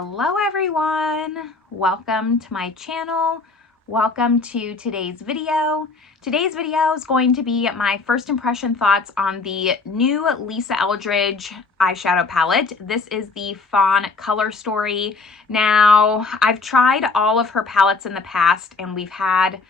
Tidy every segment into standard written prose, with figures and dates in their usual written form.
Hello everyone, welcome to my channel. Welcome to today's video. Today's video is going to be my first impression thoughts on the new Lisa Eldridge eyeshadow palette. This is the Fawn Color Story. Now, I've tried all of her palettes in the past and we've had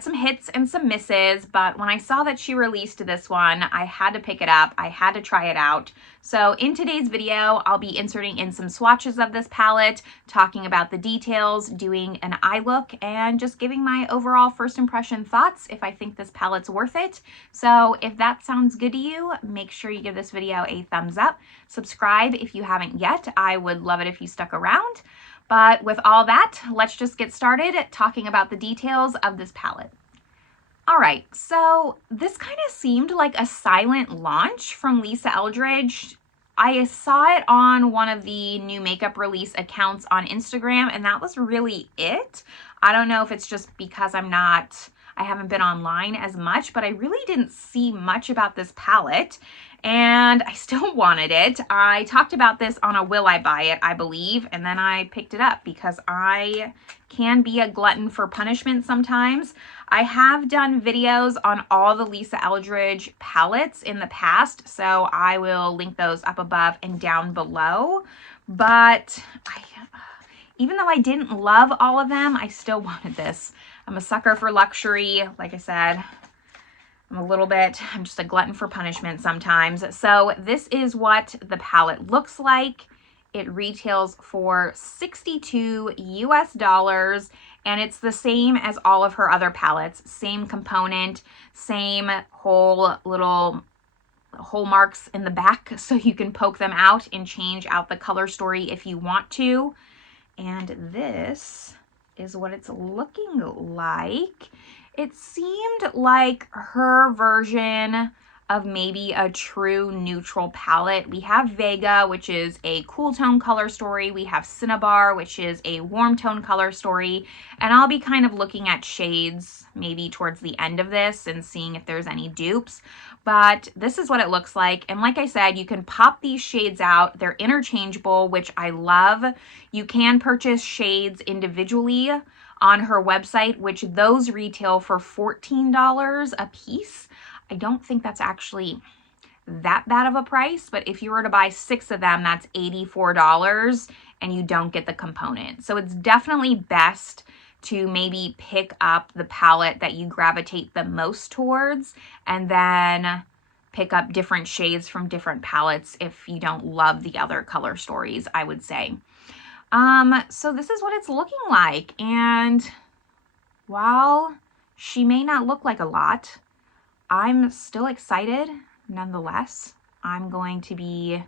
some hits and some misses, but when I saw that she released this one, I had to pick it up. I had to try it out. So in today's video, I'll be inserting in some swatches of this palette, talking about the details, doing an eye look, and just giving my overall first impression thoughts if I think this palette's worth it. So if that sounds good to you, make sure you give this video a thumbs up. Subscribe if you haven't yet. I would love it if you stuck around. But with all that, let's just get started talking about the details of this palette. All right, so this kind of seemed like a silent launch from Lisa Eldridge. I saw it on one of the new makeup release accounts on Instagram, and that was really it. I don't know if it's just because I haven't been online as much, but I really didn't see much about this palette. And I still wanted it. I talked about this on a Will I Buy It, I believe, and then I picked it up because I can be a glutton for punishment sometimes. I have done videos on all the Lisa Eldridge palettes in the past, so I will link those up above and down below. But even though I didn't love all of them, I still wanted this. I'm a sucker for luxury, like I said. I'm just a glutton for punishment sometimes. So this is what the palette looks like. It retails for $62 US, and it's the same as all of her other palettes. Same component, same little hole marks in the back so you can poke them out and change out the color story if you want to. And this is what it's looking like. It seemed like her version of maybe a true neutral palette. We have Vega, which is a cool tone color story. We have Cinnabar, which is a warm tone color story. And I'll be kind of looking at shades maybe towards the end of this and seeing if there's any dupes. But this is what it looks like. And like I said, you can pop these shades out. They're interchangeable, which I love. You can purchase shades individually on her website, which those retail for $14 a piece. I don't think that's actually that bad of a price, but if you were to buy 6 of them, that's $84 and you don't get the component. So it's definitely best to maybe pick up the palette that you gravitate the most towards and then pick up different shades from different palettes if you don't love the other color stories, I would say. So this is what it's looking like, and while she may not look like a lot, I'm still excited nonetheless. I'm going to be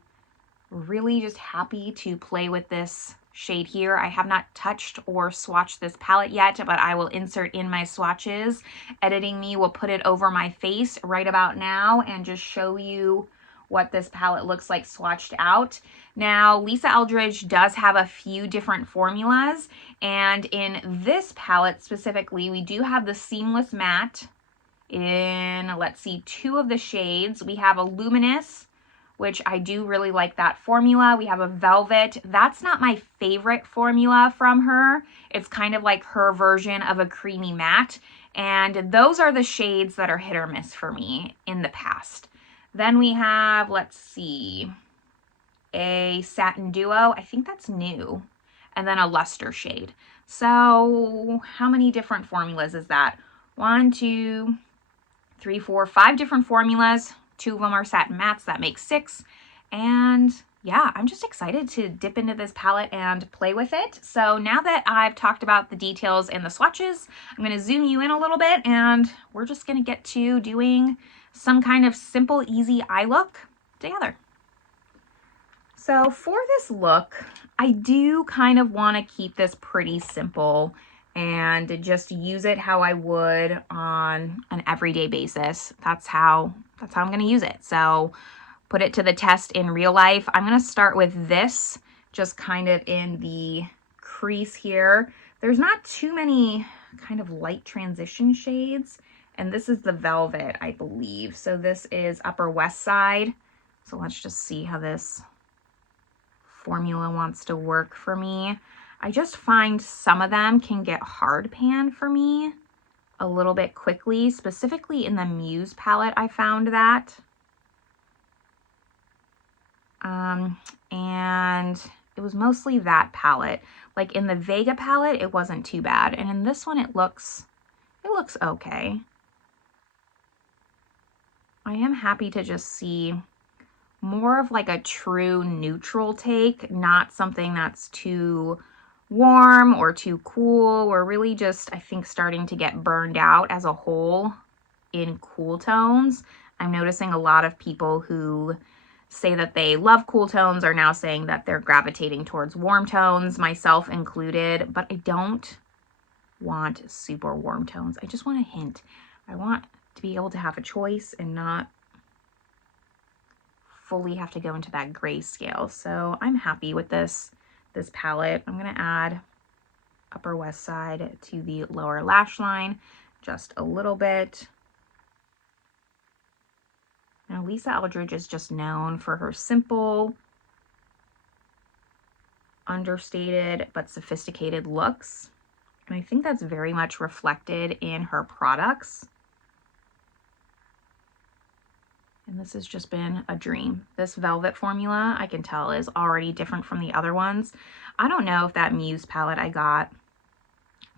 really just happy to play with this shade here. I have not touched or swatched this palette yet, but I will insert in my swatches. Editing me will put it over my face right about now and just show you what this palette looks like swatched out. Now, Lisa Eldridge does have a few different formulas, and in this palette specifically, we do have the Seamless Matte in, let's see, 2 of the shades. We have a Luminous, which I do really like that formula. We have a Velvet. That's not my favorite formula from her. It's kind of like her version of a creamy matte, and those are the shades that are hit or miss for me in the past. Then we have, let's see, a Satin Duo. I think that's new. And then a Luster shade. So how many different formulas is that? 1, 2, 3, 4, 5 different formulas. 2 of them are satin mattes. That makes 6. And yeah, I'm just excited to dip into this palette and play with it. So now that I've talked about the details and the swatches, I'm going to zoom you in a little bit and we're just going to get to doing some kind of simple, easy eye look together. So for this look, I do kind of want to keep this pretty simple and just use it how I would on an everyday basis. That's how I'm going to use it. So put it to the test in real life. I'm going to start with this just kind of in the crease here. There's not too many kind of light transition shades. And this is the Velvet, I believe. So this is Upper West Side. So let's just see how this formula wants to work for me. I just find some of them can get hard pan for me a little bit quickly, specifically in the Muse palette. I found that. And it was mostly that palette. Like in the Vega palette, it wasn't too bad. And in this one, it looks okay. I am happy to just see more of like a true neutral take, not something that's too warm or too cool. We're really just, I think, starting to get burned out as a whole in cool tones. I'm noticing a lot of people who say that they love cool tones are now saying that they're gravitating towards warm tones, myself included, but I don't want super warm tones. I just want a hint. I want to be able to have a choice and not fully have to go into that grayscale. So I'm happy with this palette. I'm going to add Upper West Side to the lower lash line just a little bit. Now, Lisa Eldridge is just known for her simple, understated, but sophisticated looks. And I think that's very much reflected in her products. And this has just been a dream. This velvet formula, I can tell, is already different from the other ones. I don't know if that Muse palette I got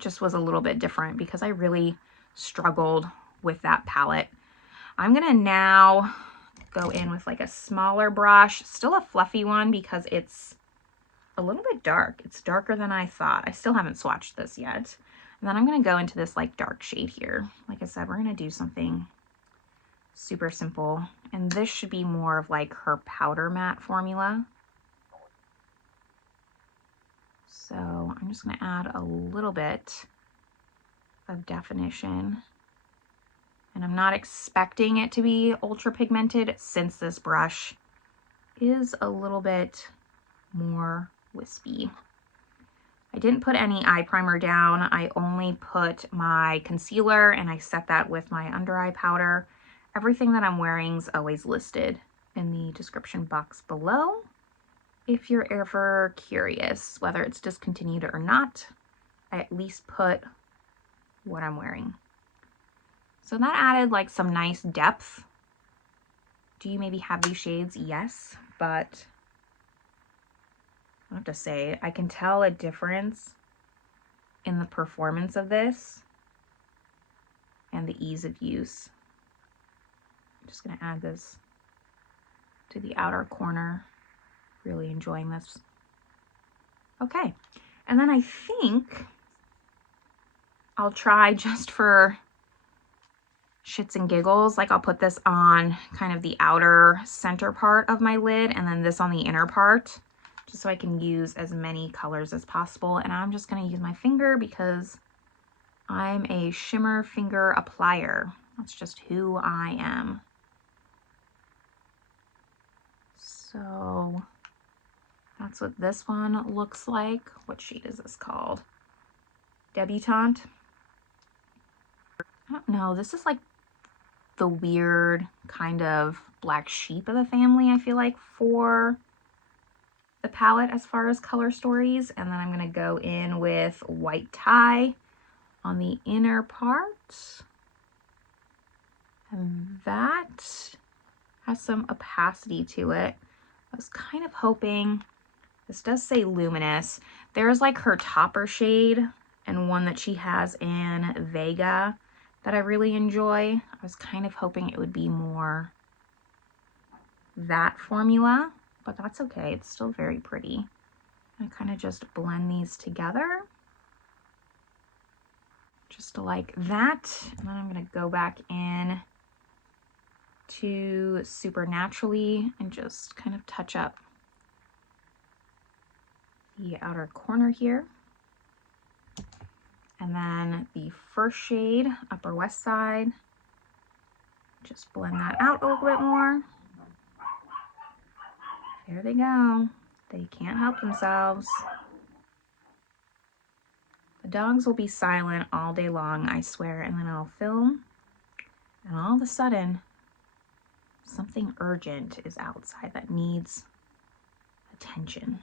just was a little bit different because I really struggled with that palette. I'm gonna now go in with like a smaller brush, still a fluffy one because it's a little bit dark. It's darker than I thought. I still haven't swatched this yet. And then I'm gonna go into this like dark shade here. Like I said, we're gonna do something super simple. And this should be more of like her powder matte formula. So I'm just gonna add a little bit of definition. And I'm not expecting it to be ultra pigmented since this brush is a little bit more wispy. I didn't put any eye primer down. I only put my concealer and I set that with my under eye powder. Everything that I'm wearing is always listed in the description box below. If you're ever curious whether it's discontinued or not, I at least put what I'm wearing. So that added like some nice depth. Do you maybe have these shades? Yes, but I have to say, I can tell a difference in the performance of this and the ease of use. I'm just gonna add this to the outer corner. Really enjoying this. Okay, and then I think I'll try just for shits and giggles, like I'll put this on kind of the outer center part of my lid and then this on the inner part, just so I can use as many colors as possible. And I'm just gonna use my finger because I'm a shimmer finger applier. That's just who I am. So that's what this one looks like. What shade is this called? Debutante? I don't know, this is like the weird kind of black sheep of the family, I feel like, for the palette as far as color stories. And then I'm gonna go in with White Tie on the inner part. And that has some opacity to it. I was kind of hoping, this does say Luminous. There's like her topper shade and one that she has in Vega that I really enjoy. I was kind of hoping it would be more that formula, but that's okay. It's still very pretty. I kind of just blend these together just like that. And then I'm gonna go back in to Supernaturally and just kind of touch up the outer corner here. And then the first shade, Upper West Side, just blend that out a little bit more. There they go. They can't help themselves. The dogs will be silent all day long, I swear, and then I'll film, and all of a sudden, something urgent is outside that needs attention.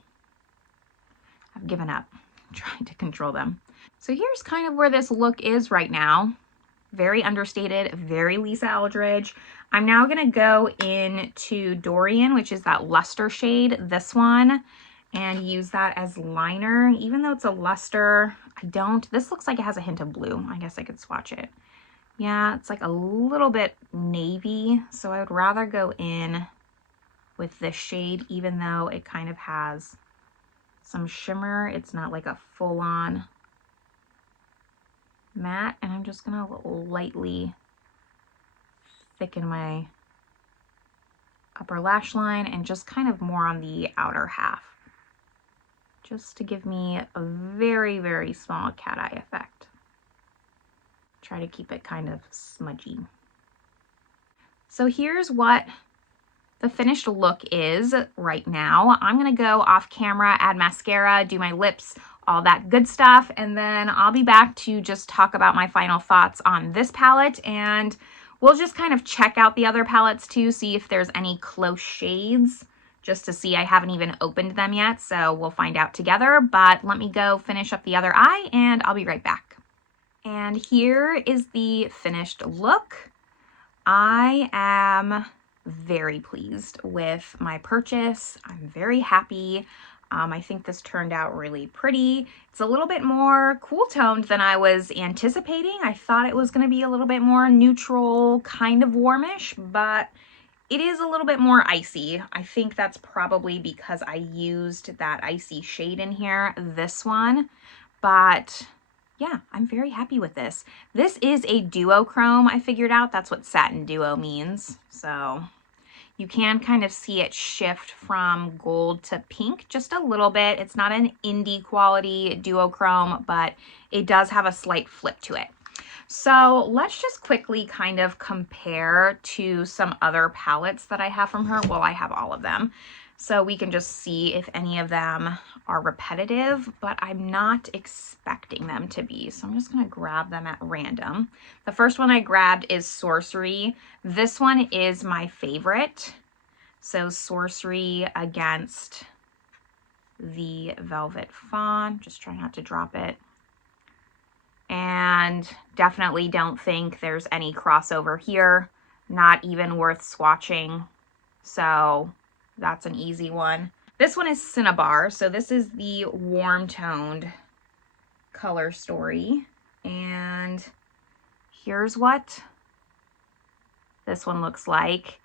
I've given up trying to control them. So here's kind of where this look is right now. Very understated, very Lisa Eldridge. I'm now gonna go into Dorian, which is that luster shade, this one, and use that as liner. Even though it's a luster, this looks like it has a hint of blue. I guess I could swatch it. Yeah, it's like a little bit navy, so I would rather go in with this shade, even though it kind of has some shimmer. It's not like a full-on matte, and I'm just gonna lightly thicken my upper lash line and just kind of more on the outer half, just to give me a very, very small cat eye effect. Try to keep it kind of smudgy. So here's what the finished look is right now. I'm gonna go off camera, add mascara, do my lips, all that good stuff, and then I'll be back to just talk about my final thoughts on this palette, and we'll just kind of check out the other palettes too, see if there's any close shades, just to see. I haven't even opened them yet, so we'll find out together, but let me go finish up the other eye and I'll be right back. And here is the finished look. I am very pleased with my purchase. I'm very happy. I think this turned out really pretty. It's a little bit more cool toned than I was anticipating. I thought it was going to be a little bit more neutral, kind of warmish, but it is a little bit more icy. I think that's probably because I used that icy shade in here, this one, but yeah, I'm very happy with this. This is a duochrome, I figured out. That's what satin duo means. So you can kind of see it shift from gold to pink just a little bit. It's not an indie quality duochrome, but it does have a slight flip to it. So let's just quickly kind of compare to some other palettes that I have from her. Well, I have all of them. So we can just see if any of them are repetitive, but I'm not expecting them to be. So I'm just gonna grab them at random. The first one I grabbed is Sorcery. This one is my favorite. So Sorcery against the Velvet Fawn. Just try not to drop it. And definitely don't think there's any crossover here. Not even worth swatching. So that's an easy one. This one is Cinnabar. So this is the warm toned color story. And here's what this one looks like.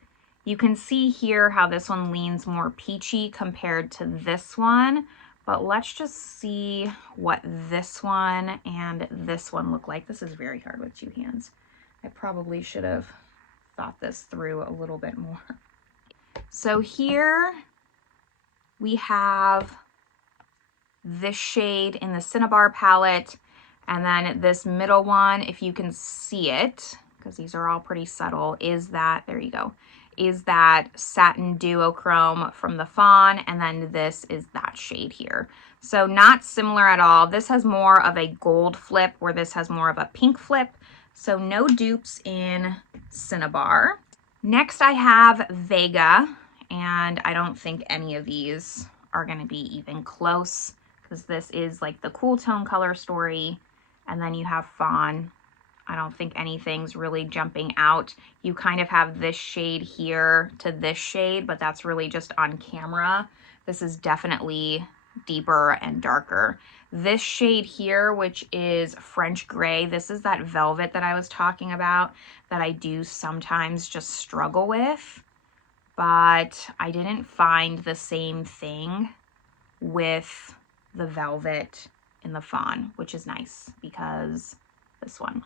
You can see here how this one leans more peachy compared to this one. But let's just see what this one and this one look like. This is very hard with two hands. I probably should have thought this through a little bit more. So here we have this shade in the Cinnabar palette, and then this middle one, if you can see it, because these are all pretty subtle, is that, there you go, is that satin duochrome from the Fawn, and then this is that shade here. So not similar at all. This has more of a gold flip, where this has more of a pink flip. So no dupes in Cinnabar. Next I have Vega, and I don't think any of these are going to be even close, because this is like the cool tone color story, and then you have Fawn. I don't think anything's really jumping out. You kind of have this shade here to this shade, but that's really just on camera. This is definitely deeper and darker. This shade here, which is French Gray, this is that velvet that I was talking about that I do sometimes just struggle with, but I didn't find the same thing with the velvet in the Fawn, which is nice because this one,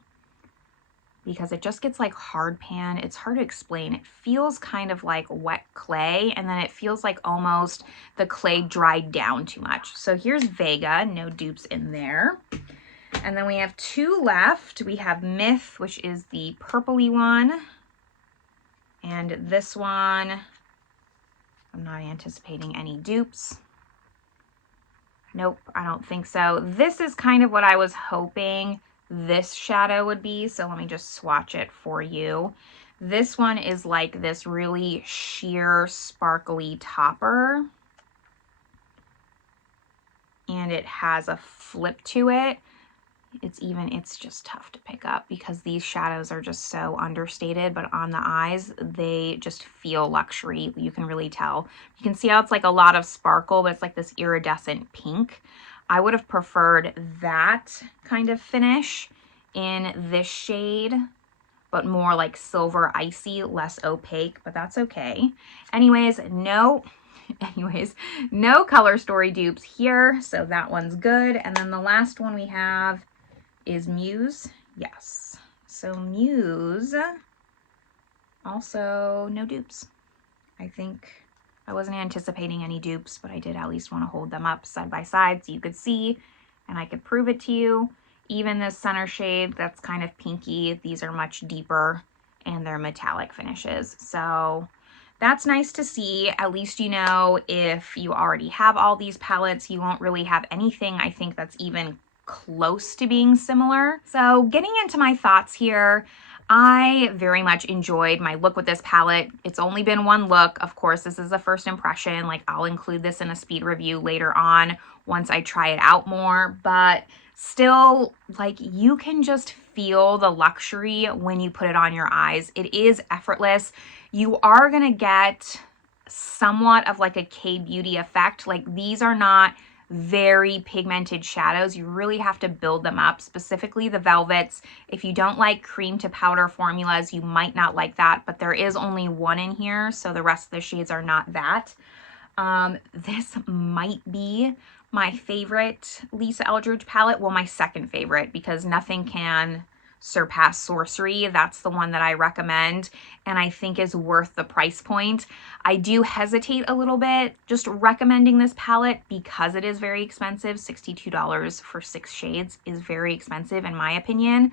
because it just gets like hard pan. It's hard to explain. It feels kind of like wet clay, and then it feels like almost the clay dried down too much. So here's Vega, no dupes in there. And then we have two left. We have Myth, which is the purpley one. And this one, I'm not anticipating any dupes. Nope, I don't think so. This is kind of what I was hoping this shadow would be, so let me just swatch it for you. This one is like this really sheer, sparkly topper. and it has a flip to it. It's just tough to pick up because these shadows are just so understated, but on the eyes, they just feel luxury. You can really tell. You can see how it's like a lot of sparkle, but it's like this iridescent pink. I would have preferred that kind of finish in this shade, but more like silver icy, less opaque, but that's okay. Anyways, no Color Story dupes here, so that one's good. And then the last one we have is Muse. Yes, so Muse, also no dupes. I think I wasn't anticipating any dupes, but I did at least want to hold them up side by side so you could see and I could prove it to you. Even this center shade that's kind of pinky, these are much deeper and they're metallic finishes. So that's nice to see. At least you know if you already have all these palettes, you won't really have anything I think that's even close to being similar. So getting into my thoughts here, I very much enjoyed my look with this palette. It's only been one look. Of course, this is a first impression. Like, I'll include this in a speed review later on once I try it out more, but still, like, you can just feel the luxury when you put it on your eyes. It is effortless. You are gonna get somewhat of like a K-beauty effect. Like, these are not very pigmented shadows. You really have to build them up, specifically the velvets. If you don't like cream to powder formulas, you might not like that, but there is only one in here, so the rest of the shades are not that. This might be my favorite Lisa Eldridge palette. Well, my second favorite, because nothing can surpass Sorcery. That's the one that I recommend and I think is worth the price point. I do hesitate a little bit just recommending this palette because it is very expensive. $62 for 6 shades is very expensive in my opinion.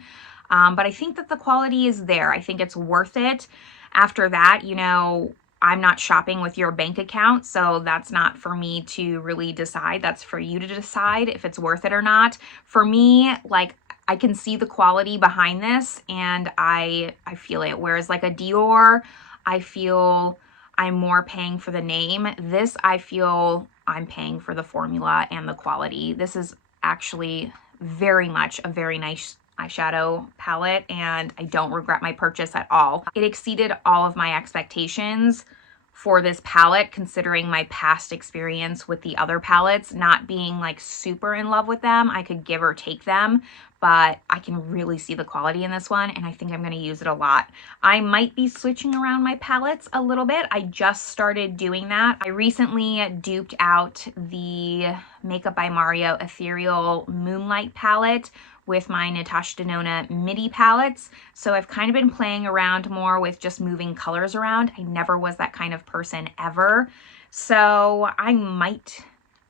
But I think that the quality is there. I think it's worth it. After that, you know, I'm not shopping with your bank account, so that's not for me to really decide. That's for you to decide if it's worth it or not. For me, like, I can see the quality behind this and I feel it. Whereas like a Dior, I feel I'm more paying for the name. This, I feel I'm paying for the formula and the quality. This is actually very much a very nice eyeshadow palette and I don't regret my purchase at all. It exceeded all of my expectations for this palette, considering my past experience with the other palettes, not being like super in love with them. I could give or take them, but I can really see the quality in this one and I think I'm going to use it a lot. I might be switching around my palettes a little bit. I just started doing that. I recently duped out the Makeup by Mario Ethereal Moonlight palette with my Natasha Denona MIDI palettes. So I've kind of been playing around more with just moving colors around. I never was that kind of person ever. So I might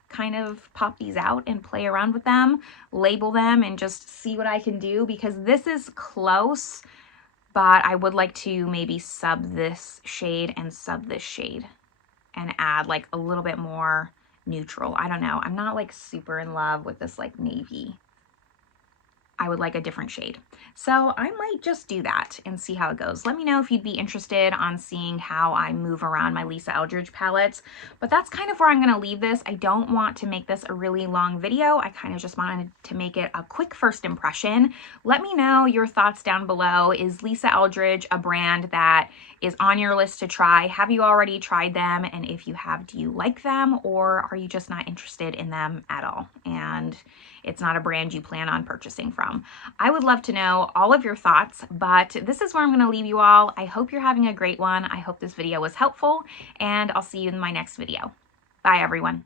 kind of pop these out and play around with them, label them, and just see what I can do because this is close, but I would like to maybe sub this shade and sub this shade and add like a little bit more neutral. I don't know. I'm not like super in love with this like navy. I would like a different shade. So I might just do that and see how it goes. Let me know if you'd be interested on seeing how I move around my Lisa Eldridge palettes. But that's kind of where I'm gonna leave this. I don't want to make this a really long video. I kind of just wanted to make it a quick first impression. Let me know your thoughts down below. Is Lisa Eldridge a brand that is on your list to try? Have you already tried them? And if you have, do you like them or are you just not interested in them at all? And it's not a brand you plan on purchasing from. I would love to know all of your thoughts, but this is where I'm going to leave you all. I hope you're having a great one. I hope this video was helpful, and I'll see you in my next video. Bye, everyone.